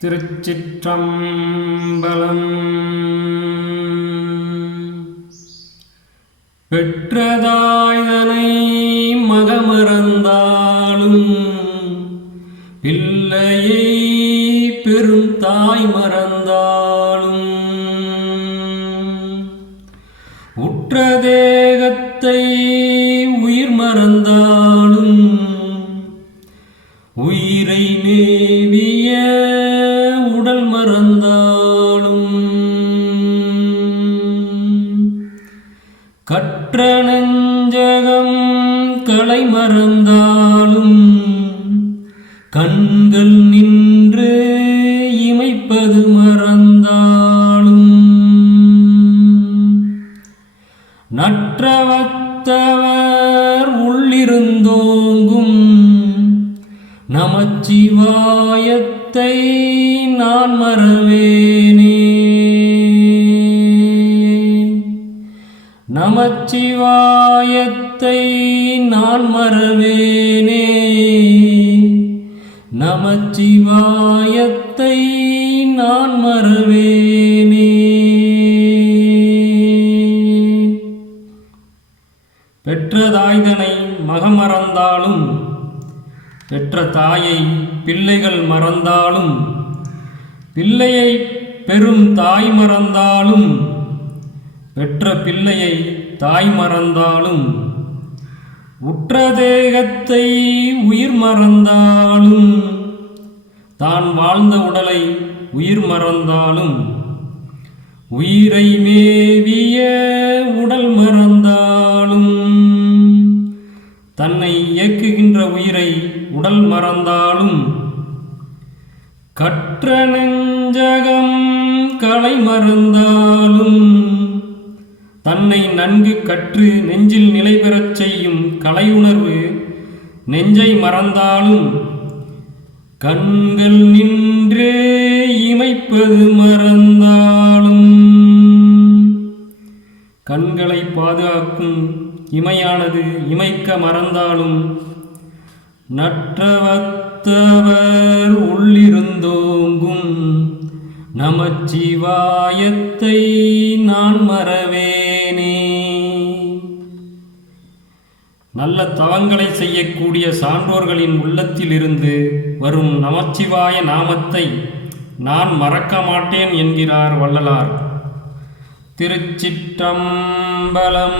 திருச்சிற்றம்பலம். பெற்றதாய்தனை மகமறந்தாலும் பிள்ளையை பெரும் தாய் மறந்தாலும் உற்ற தேகத்தை உயிர் மறந்தாலும் உயிரை மேவிய உடல் மறந்தாலும் கற்ற நெஞ்சகம் களை மறந்தாலும் கண்கள் நின்று இமைப்பது மறந்தாலும் நற்றவத்தவர் உள்ளிருந்தோங்கும் நமச்சிவாயத்தை நான் மறவேனே. நமச்சிவாயத்தை நான் மறவேனே. நமச்சிவாயத்தை நான் மறவேனே. பெற்றதாய்தனை மகமறந்தாலும் பெற்ற தாயை பிள்ளைகள் மறந்தாலும் பிள்ளையை பெரும் தாய் மறந்தாலும் பெற்ற பிள்ளையை தாய் மறந்தாலும் உற்ற தேகத்தை உயிர் மறந்தாலும் தான் வாழ்ந்த உடலை உயிர் மறந்தாலும் உயிரை மேவிய உடல் மறந்தாலும் தன்னை இயக்குகின்ற உயிரை உடல் மறந்தாலும் கற்ற நெஞ்சகம் களை மறந்தாலும் தன்னை நன்கு கற்று நெஞ்சில் நிலை பெறச் செய்யும் கலையுணர்வு நெஞ்சை மறந்தாலும் கண்கள் நின்று இமைப்பது மறந்தாலும் கண்களை பாதுகாக்கும் இமையானது இமைக்க மறந்தாலும் நற்றவத்தவர் உள்ளிருந்தோங்கும் நமச்சிவாயத்தை நான் மறவேனே. நல்ல தவங்களை செய்யக்கூடிய சான்றோர்களின் உள்ளத்திலிருந்து வரும் நமச்சிவாய நாமத்தை நான் மறக்க மாட்டேன் என்கிறார் வள்ளலார். திருச்சிற்றம்பலம்.